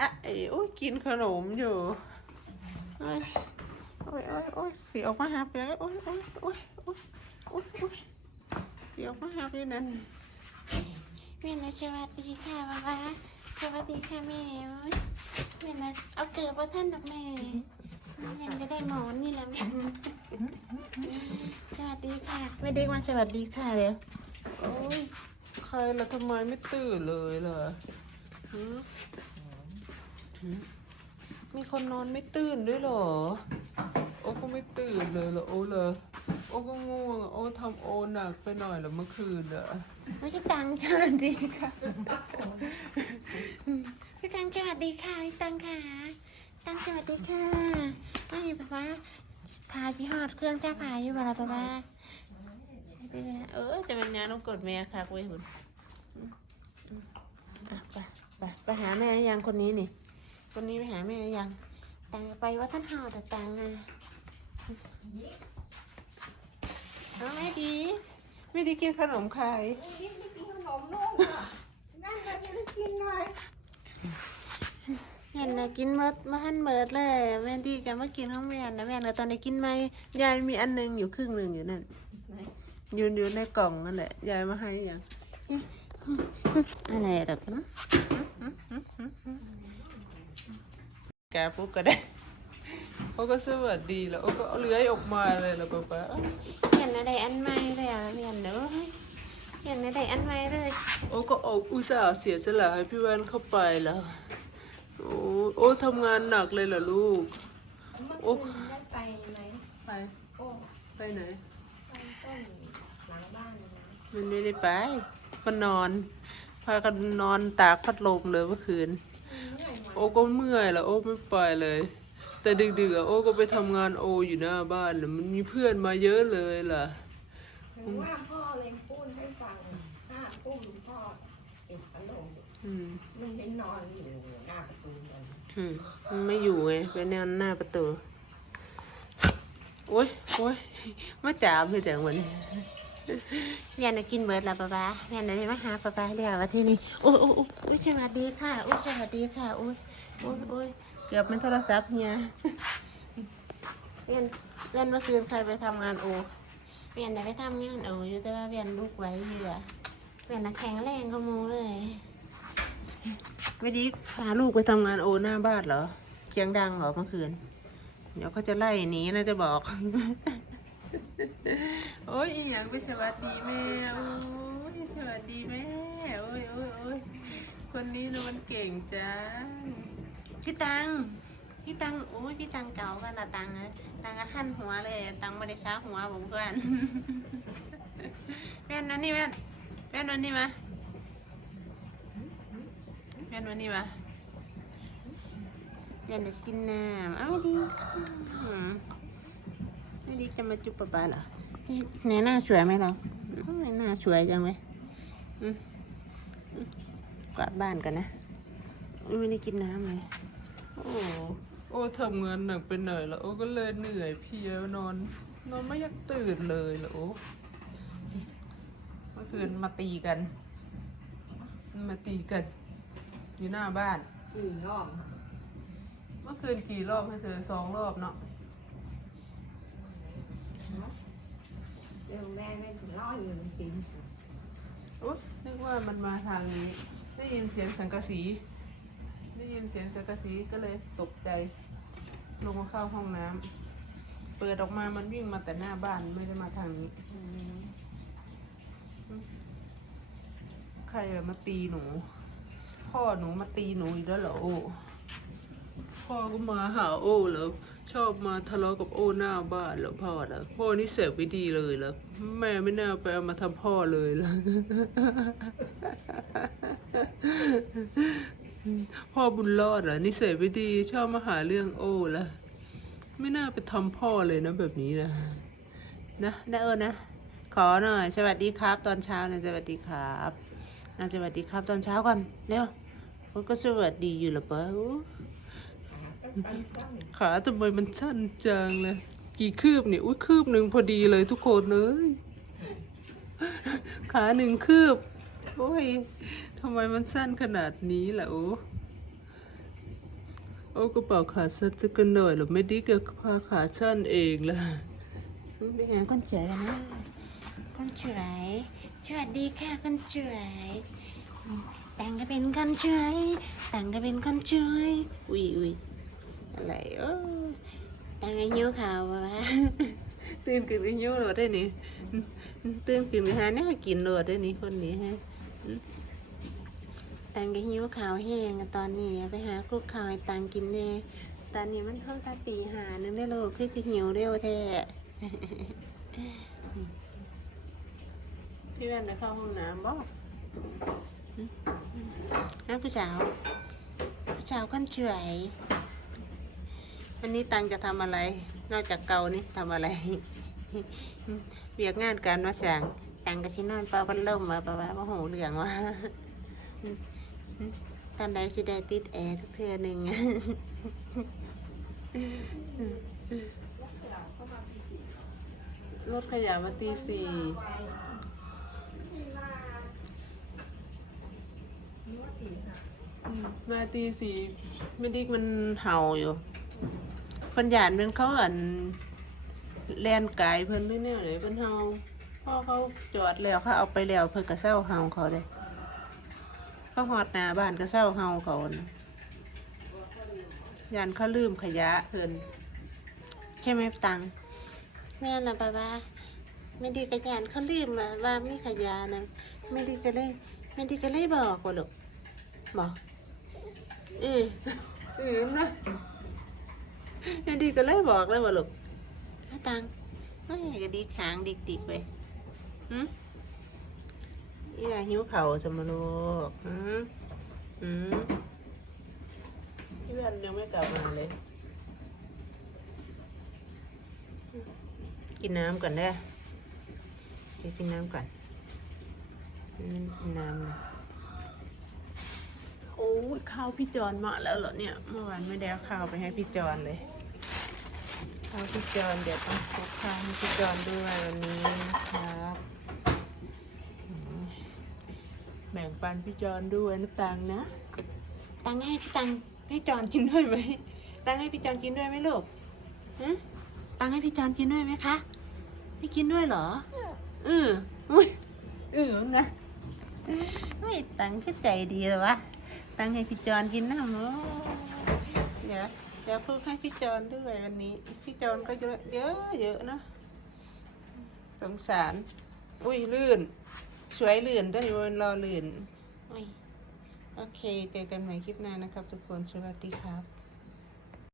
อะเอ้ยโอ้ยกินขนมอยู่โอ้ยโอ้ยโอ้ยโอ้ยสีออกมาหาเปียกโอ้ยโอ้ยโอ้ยโอ้ยโอ้ยโอ้ยสีออกมาหาเปียกนั่นแม่นะสวัสดีค่ะบ๊าบ้าสวัสดีค่ะแม่โอ๊ยแม่นะเอาเกลือบ่ท่านดอกแม่แม่ก็ได้หมอนนี่แหละแม่สวัสดีค่ะไม่ได้มาสวัสดีค่ะเดี๋ยวโอ้ยใครละทำไมไม่ตื่นเลยล่ะหืมหื มมีคนนอนไม่ตื่นด้วยเหรอ โอ้ก็ไม่ตื่นเลยเหรอโอ้เลยโอ้ก็ง่วงอะโอ้ทำโอหนักไปหน่อยเหรอเมื่อคืนอะไม่ใช่ตังค์สวัสดีค่ะ พี่ตังค์สวัสดีค่ะพี่ตังค์ค่ะตังค์สวัสดีค่ะไม่บ๊าบ้าพาที่หอดเครื่องเจ้าพาอยู่เวลาบ๊าบ้าเออจะเป็นงานต้องกดแม่ค่ะเว้ยคุณอืมอืมอะไปไปไปหาแม่ยังคนนี้นี่ คนนี้ไปหาแม่ยังตังค์ไปว่าท่านหอดแต่ตังค์อะเอาไม่ดีไม่ดีกินขนมใครเห็นนะกินเมื่อเมื่อท่านเมิดเลยแม่ดีกันเมื่อกินข้าวแม่นะแม่นะตอนนี้กินไหมยายมีอันหนึงอยู่ครึ่งหนึ่งอยู่นั่นอยู่อยู่ในกล่องนั่นแหละยายมาให้ยังอะไรดอกนะ แกปุ๊บก็ได้เขาก็สวัสดีแล้วโอ้ก็เอาเลื้อยออกมาเลยแล้วป๊าป๊าเห็นอะไรอันใหม่เลยอะเห็นเด้อเห็นอะไรอันใหม่เลยโอ้ก็ออกอุตส่าห์เสียสละให้พี่แว่นเข้าไปแล้วโอ้โอ้ทำงานหนักเลยเหรอลูกโอ้ได้ไปไหมไปโอ้ไปไหนไปต้นหลังบ้านนะมันไม่ได้ไปก็นอนพากันนอนตากพัดลมเลยเมื่อคืน เหนื่อยหน่อยโอ้ก็เมื่อยแล้วโอ้ไม่ไปเลย แต่ดึกๆอะโอ้ก็ไปทำงานโออยู่หน้าบ้านน่ะมันมีเพื่อนมาเยอะเลยล่ะ ถึงว่าพ่อเลยพูดให้ฟังถ้าพูดพ่อติดตลกอืมมันได้นอนอยู่หน้าประตูเลยอืมมันไม่อยู่ไงไปแนวหน้าประตูโอ้ยโอ้ยมาจามเลยแต่วันนี้ เห็นนะกินเบิร์ดละป๊าป๊าเห็นอะไรมาหาป๊าป๊าเรียกว่าที่นี่โอ้ยโอ้ยโอ้ยสวัสดีค่ะโอ้ยสวัสดีค่ะโอ้ยโอ้ยโอ้ยเกือบเป็นโทรศัพท์เนี่ยเรียนเรียนเมื่อคืนใครไปทำงานโอเรียนได้ไปทำงานโออยู่แต่ว่าเรียนลูกไว้เยอะเรียนแข็งแรงก็มูเลยไม่ดีพาลูกไปทำงานโอหน้าบ้านเหรอเสียงดังเหรอเมื่อคืน เดี๋ยวเขาจะไล่หนีนะจะบอก โอ้ยอีหยังไปสวัสดีแม่โอ้ยสวัสดีแม่โอ้ยโอ้ยโอ้ยคนนี้นะมันเก่งจังพี่ตังพี่ตังโอ้ยพี่ตังเก่ากันละตังนะตังก็ขั้นหัวเลย ตังไม่ได้ช้าหัวผมเพื่อนแว่นนั่นนี่แว่นแว่นวันนี้มาแว่นวันนี้มาแว่นจะกินน้ำเอาดีอืมไม่ดีจะมาจุบปะปาเหรอไหนหน้าสวยไหมเราอืมหน้าสวยจังเลยอืมอืมกวาดบ้านกันนะอุ๊ยไม่ได้กินน้ำเลย โอ้โอ้ทำงานหนักไปหน่อยแล้วโอ้ก็เลยเหนื่อยเพลียนอน นอนไม่อยากตื่นเลยแล้วโอ้เมื่อคืนมาตีกัน มาตีกัน อยู่หน้าบ้านสี่รอบเมื่อคืนกี่รอบให้เธอสองรอบเนาะ เดี๋ยวแม่ไม่ร้อยอยู่กินโอ๊ยนึกว่ามันมาทางนี้ ได้ยินเสียงสังกะสี ได้ยินเสียงสังกะสีก็เลยตกใจ ลงมาเข้าห้องน้ำเปิดออกมามันวิ่งมาแต่หน้าบ้านไม่ได้มาทางนี้ ใครอะมาตีหนู พ่อหนูมาตีหนูอีกแล้วเหรอโอ้พ่อก็มาหาโอ้แล้ว ชอบมาทะเลาะกับโอ้หน้าบ้านแล้วพ่อนะพ่อนี่เสียไม่ดีเลยแล้วแม่ไม่น่าไปเอามาทำพ่อเลยแล้วพ่อบุญรอดเหรอนิสัยไม่ดี ชอบมาหาเรื่องโอ้ละไม่น่าไปทำพ่อเลยนะแบบนี้นะนะได้เออนะ ขอหน่อยสวัสดีครับ ตอนเช้านะสวัสดีครับอะสวัสดีครับตอนเช้าก่อนเร็วก็สวัสดีอยู่เหรอปะโอ้ ขาทำไมมันสั้นจังเลยกี่คืบเนี่ยอุ้ยคืบหนึ่งพอดีเลยทุกคนเลยขาหนึ่งคืบโอ้ยทำไมมันสั้นขนาดนี้ล่ะโอ้เอากระเป๋าขาสั้นสักกันหน่อยหรอไม่ดีกับพาขาสั้นเองล่ะไปหาคนสวยกันนะคนสวยสวัสดีค่ะคนสวยแต่งก็เป็นคนสวยแต่งก็เป็นคนสวยอุ้ยอุ้ย อะไรโอ้แต่งอายุขาววะตื่นขึ้นไปยิ้วโหลดได้นี่ตื่นขึ้นไปหาเนี่ยมากินโหลดได้นี่คนนี้ฮะตังก็หิวข้าวแห้งตอนนี้ไปหาคุกข้าวให้ตังกินแน่ตอนนี้มันเท่าตาตีหานึงได้อลูกคือจะหิวเร็วแท้พี่แว่นไปเข้าห้องน้ำบ่นะผู้สาวผู้สาวคนสวย วันนี้ตังจะทำอะไร นอกจากเกานี่ทำอะไรเวียกงานการมาสั่งตังก็ชินอนปลาพันลมมาปะว่าโมโหเรื่องว่าตอนใดสิได้ติดแอร์ทุกเทือหนึ่งรถขยะมาตีสี่มมาตีสี่ไม่ดิกมันเห่าอยู่ คนหยานเป็นเขาอันแลนไกายเพิ่นไม่แน่เลยเพิ่นเห่าพ่อเขาจอดแล้วเขาเอาไปแล้วเพิ่นก็เศร้าเห่าเขาเลยเขาหอดหน้าบ้านก็เศร้าเห่าเขาน่ะยานเขาลืมขยะเพิ่นใช่ไหมตังแม่นะป้าป้าไม่ดีกระยานเขาลืมมาว่ามีขยะนะไม่ดีก็เลยไม่ดีก็เลยบอกว่าลูกบอกเออเออนะ ไอ้ดีก็เลยบอกเลยว่าลูกน้าตังเฮ้ยก็ดีขางดิกดิกไปหืมอีหลาหิวเข่าสมลูกหืมหืมพี่เพื่อนยังไม่กลับมาเลย กินน้ำก่อนได้ไปกินน้ำก่อน น้ำนะโอ้ยข้าวพี่จอนมาแล้วเหรอเนี่ยเมื่อวานไม่ได้เอาข้าวไปให้พี่จอนเลยข้าวพี่จอนเดี๋ยวต้องคลุกข้าวให้พี่จอนด้วยวันนี้นะครับอืมแบ่งปันพี่จอนด้วยนะตังนะตังให้พี่ตังพี่จอนกินด้วยไหมตังให้พี่จอนกินด้วยไหมลูกฮะตังให้พี่จอนกินด้วยไหมคะไม่กินด้วยเหรอเอออุ้ยเออนะไม่ตังก็ใจดีเลยวะ ตังให้พี่จอนกินน้ำเนาะเดี๋ยวเดี๋ยวพูดให้พี่จอนด้วยวันนี้ พี่จอนก็เยอะเยอะเยอะเนาะสงสาร อุ้ยลื่น สวยลื่นแต่อยู่รอลื่น โอเค เจอกันใหม่คลิปหน้านะครับทุกคน สวัสดีครับ